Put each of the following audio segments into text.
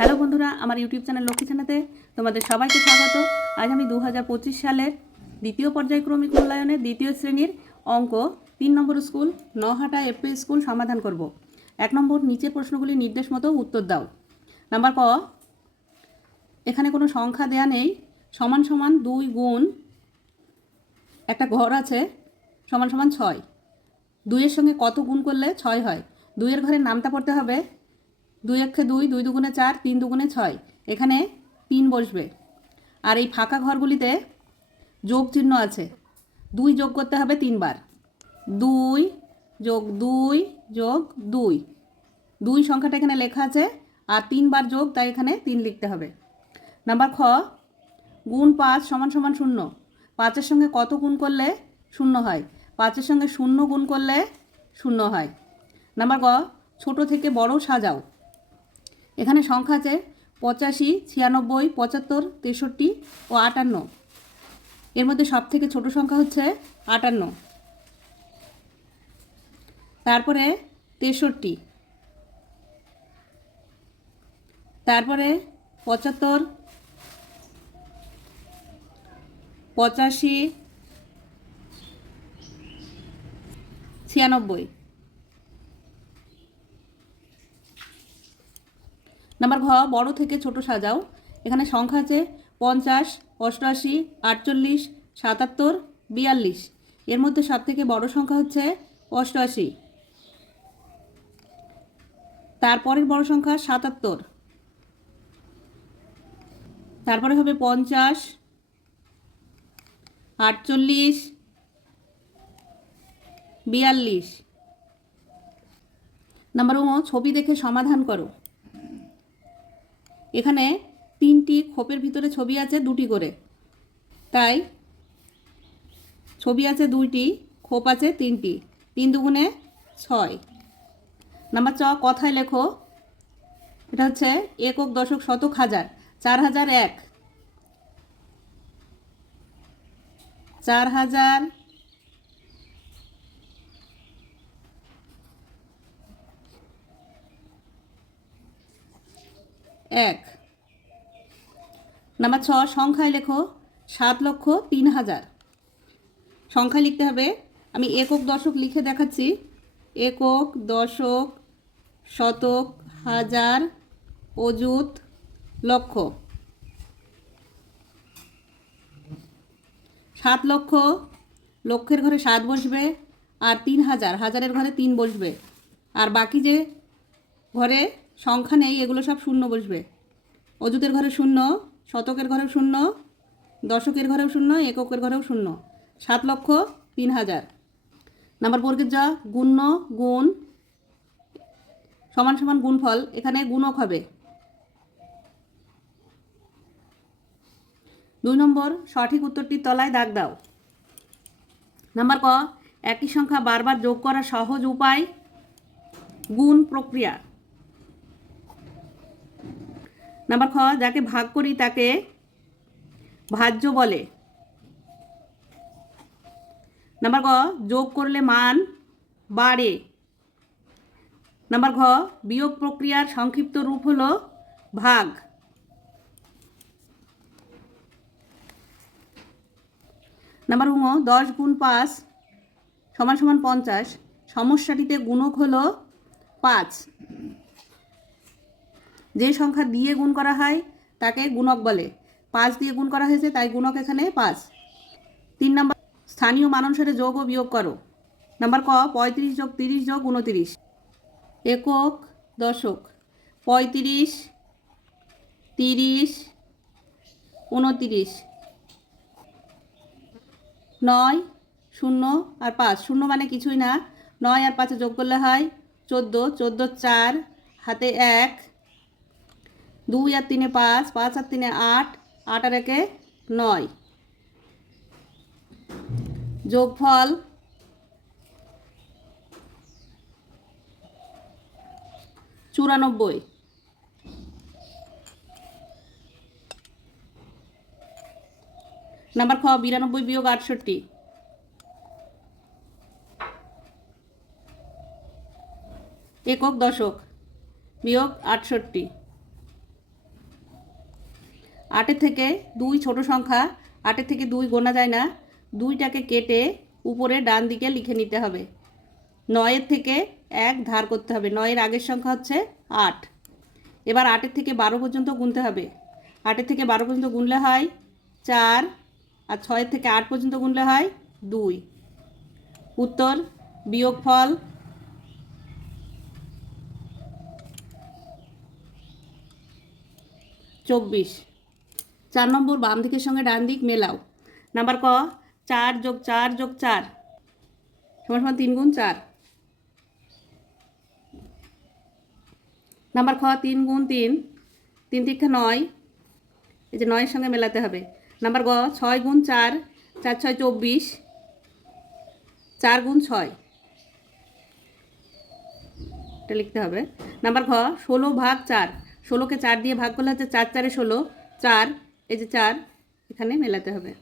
Hello বন্ধুরা, আমার YouTube channel Lakshmi চ্যানেলে তোমাদের সবাইকে স্বাগত। আজ আমি দু হাজার পঁচিশ সালের দ্বিতীয় পর্যায়ক্রমিক মূল্যায়নের দ্বিতীয় শ্রেণির অঙ্ক তিন number school, Nohata AP school সমাধান করব। এক নম্বর নিচের প্রশ্নগুলি নির্দেশ মতো উত্তর দাও। নাম্বার ক, এখানে কোনো সংখ্যা দেয়া নেই। সমান সমান দুই গুণ একটা ঘর আছে, সমান সমান ছয়। দুইয়ের সঙ্গে কত গুণ করলে ছয় হয়? দুইয়ের ঘরের নামটা পড়তে হবে। দুই একে দুই দুই দুগুণে চার, তিন দুগুণে ছয়। এখানে তিন বসবে। আর এই ফাঁকা ঘরগুলিতে যোগ চিহ্ন আছে। দুই যোগ করতে হবে তিনবার। দুই যোগ দুই যোগ দুই। দুই সংখ্যাটা এখানে লেখা আছে, আর তিনবার যোগ, তাই এখানে তিন লিখতে হবে। নাম্বার খ, গুণ পাঁচ সমান সমান শূন্য। পাঁচের সঙ্গে কত গুণ করলে শূন্য হয়? পাঁচের সঙ্গে শূন্য গুণ করলে শূন্য হয়। নাম্বার গ, ছোট থেকে বড় সাজাও। এখানে সংখ্যা আছে পঁচাশি, ছিয়ানব্বই, পঁচাত্তর, তেষট্টি ও আটান্ন। এর মধ্যে সব থেকে ছোট সংখ্যা হচ্ছে আটান্ন। তারপরে তেষট্টি। তারপরে পঁচাত্তর, পঁচাশি, ছিয়ানব্বই। নাম্বার ঘ, বড় থেকে ছোট সাজাও। এখানে সংখ্যা আছে পঞ্চাশ, অষ্টআশি, আটচল্লিশ, সাতাত্তর, বিয়াল্লিশ। এর মধ্যে সব থেকে বড় সংখ্যা হচ্ছে অষ্টআশি। তারপরের বড় সংখ্যা সাতাত্তর। তারপরে হবে পঞ্চাশ, আটচল্লিশ, বিয়াল্লিশ। নাম্বার ও, ছবি দেখে সমাধান করো। এখানে তিনটি খোপের ভিতরে ছবি আছে দুটি করে। তাই ছবি আছে দুইটি, খোপ আছে তিনটি। তিন দুগুণে ছয়। নাম্বার চ, কথায় লেখো। এটা হচ্ছে একক দশক শতক হাজার, চার হাজার এক। চার হাজার এক। নাম্বার ছ, সংখ্যায় লেখো সাত লক্ষ তিন হাজার। সংখ্যায় লিখতে হবে, আমি একক দশক লিখে দেখাচ্ছি। একক দশক শতক হাজার অযুত লক্ষ। সাত লক্ষ, লক্ষের ঘরে সাত বসবে আর তিন হাজার, হাজারের ঘরে তিন বসবে। আর বাকি যে ঘরে সংখ্যা নেই, এগুলো সব শূন্য বসবে। অযুতের ঘরে শূন্য, শতকের ঘরেও শূন্য, দশকের ঘরেও শূন্য, এককের ঘরেও শূন্য। সাত লক্ষ তিন হাজার। নাম্বার বর্গের যা গুণ্য, গুণ, সমান সমান গুণফল, এখানে গুণক হবে। দুই নম্বর, সঠিক উত্তরটির তলায় দাগ দাও। নাম্বার ক, একই সংখ্যা বারবার যোগ করা সহজ উপায়, গুণ প্রক্রিয়া। নাম্বার খ যাকে ভাগ করি তাকে ভাজ্য বলে। নাম্বার গ যোগ করলে মান বাড়ে। নাম্বার ঘ বিয়োগ প্রক্রিয়ার সংক্ষিপ্ত রূপ হলো ভাগ। নাম্বার হুঙ দশ গুণ পাঁচ সমান সমান পঞ্চাশ। সমস্যাটিতে গুণক হলো পাঁচ। যে সংখ্যা দিয়ে গুণ করা হয়, তাকে গুণক বলে। পাঁচ দিয়ে গুণ করা হয়েছে, তাই গুণক এখানে পাঁচ। তিন নম্বর, স্থানীয় মানানুসারে যোগ ও বিয়োগ করো। নাম্বার ক, পঁয়ত্রিশ যোগ তিরিশ যোগ উনতিরিশ। একক দশক, পঁয়ত্রিশ, তিরিশ, উনতিরিশ। নয়, শূন্য আর পাঁচ। শূন্য মানে কিছুই না। নয় আর পাঁচে যোগ করলে হয় চোদ্দ। চোদ্দ চার, হাতে এক। দুই আর তিনে পাঁচ পাঁচ আর তিনে আট আট আর একে নয়। যোগফল চুরানব্বই। নাম্বার খ, বিরানব্বই বিয়োগ আটষট্টি। একক দশক বিয়োগ আটষট্টি। আটের থেকে দুই ছোট সংখ্যা, আটের থেকে দুই গোনা যায় না। দুইটাকে কেটে উপরে ডান দিকে লিখে নিতে হবে। নয়ের থেকে এক ধার করতে হবে। নয়ের আগের সংখ্যা হচ্ছে আট। এবার আটের থেকে বারো পর্যন্ত গুনতে হবে। আটের থেকে বারো পর্যন্ত গুনলে হয় চার আর ছয়ের থেকে আট পর্যন্ত গুনলে হয় দুই। উত্তর বিয়োগফল চব্বিশ। চার নম্বর বাম দিকের সঙ্গে ডান দিক মেলাও। নাম্বার ক, চার যোগ চার যোগ চার। সমান সমান তিন গুণ চার। নাম্বার খ, তিন গুণ তিন। তিন তিক্ষা নয়। এই যে নয়ের সঙ্গে মেলাতে হবে। নাম্বার গ, ছয় গুণ চার চার ছয় চব্বিশ। চার গুণ ছয়। এটা লিখতে হবে। নাম্বার খ, ষোলো ভাগ চার। ষোলোকে চার দিয়ে ভাগ করলে হচ্ছে চার চারে ষোলো। চার এই যে চার, এখানে মেলাতে হবে।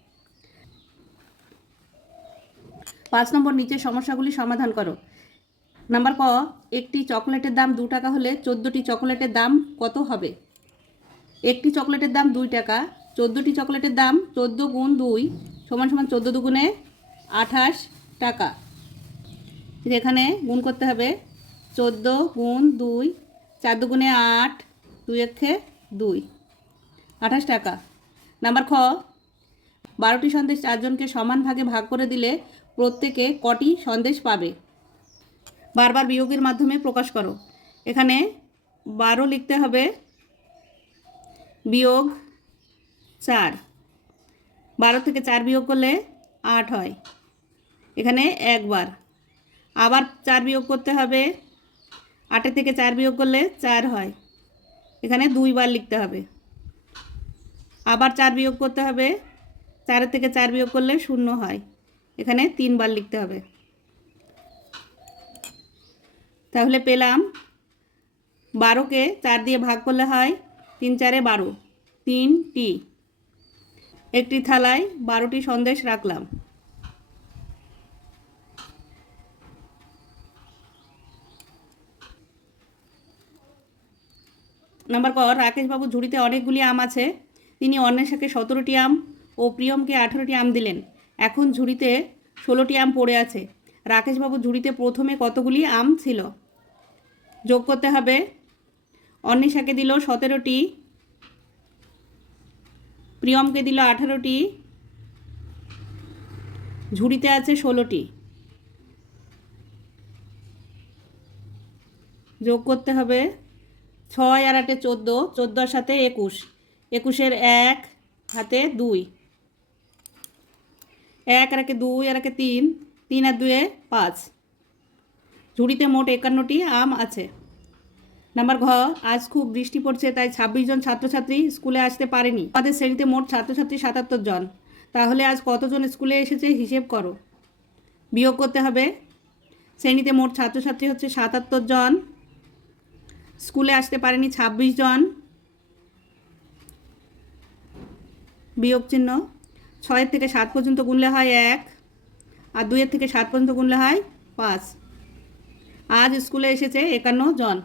পাঁচ নম্বর নিচের সমস্যাগুলি সমাধান করো। নাম্বার ক, একটি চকলেটের দাম দু টাকা হলে চোদ্দোটি চকলেটের দাম কত হবে? একটি চকলেটের দাম দুই টাকা, চোদ্দোটি চকলেটের দাম চোদ্দ গুণ দুই সমান সমান চোদ্দ দুগুণে আঠাশ টাকা। এখানে গুণ করতে হবে চোদ্দ গুণ দুই, চার দুগুণে আট, দুই একে দুই, আঠাশ টাকা। নাম্বার খ, বারোটি সন্দেশ চারজনকে সমান ভাগে ভাগ করে দিলে প্রত্যেকে কটি সন্দেশ পাবে? বারবার বিয়োগের মাধ্যমে প্রকাশ করো। এখানে বারো লিখতে হবে, বিয়োগ চার। বারো থেকে চার বিয়োগ করলে আট হয়। এখানে একবার। আবার চার বিয়োগ করতে হবে আটের থেকে চার বিয়োগ করলে চার হয়। এখানে দুইবার লিখতে হবে। আবার চার বিয়োগ করতে হবে। চারের থেকে চার বিয়োগ করলে শূন্য হয়। এখানে তিনবার লিখতে হবে। তাহলে পেলাম বারোকে চার দিয়ে ভাগ করলে হয় তিন চারে বারো। তিনটি একটি থালায় বারোটি সন্দেশ রাখলাম। নাম্বার ক রাকেশবাবু ঝুড়িতে অনেকগুলি আম আছে। তিনি অন্বেষাকে সতেরোটি আম ও প্রিয়মকে আঠেরোটি আম দিলেন। এখন ঝুড়িতে ষোলোটি আম পড়ে আছে। রাকেশবাবু ঝুড়িতে প্রথমে কতগুলি আম ছিল? যোগ করতে হবে। অন্বেষাকে দিল সতেরোটি, প্রিয়মকে দিল আঠারোটি, ঝুড়িতে আছে ষোলোটি। যোগ করতে হবে। ছয় আর আটে চোদ্দ, চোদ্দোর সাথে একুশ। একুশের এক, হাতে দুই। এক আর একে দুই আর একে তিন তিন আর দুয়ে পাঁচ। ঝুড়িতে মোট একান্নটি আম আছে। নাম্বার ঘ, আজ খুব বৃষ্টি পড়ছে, তাই ছাব্বিশ জন ছাত্রছাত্রী স্কুলে আসতে পারেনি। আমাদের শ্রেণীতে মোট ছাত্রছাত্রী সাতাত্তর জন। তাহলে আজ কতজন স্কুলে এসেছে, হিসেব করো। বিয়োগ করতে হবে। শ্রেণীতে মোট ছাত্রছাত্রী হচ্ছে সাতাত্তর জন। স্কুলে আসতে পারেনি ছাব্বিশ জন। বিয়োগ চিহ্ন। ছয়ের থেকে সাত পর্যন্ত গুনলে হয় এক আর দুইয়ের থেকে সাত পর্যন্ত গুনলে হয় পাঁচ। আজ স্কুলে এসেছে একান্ন জন।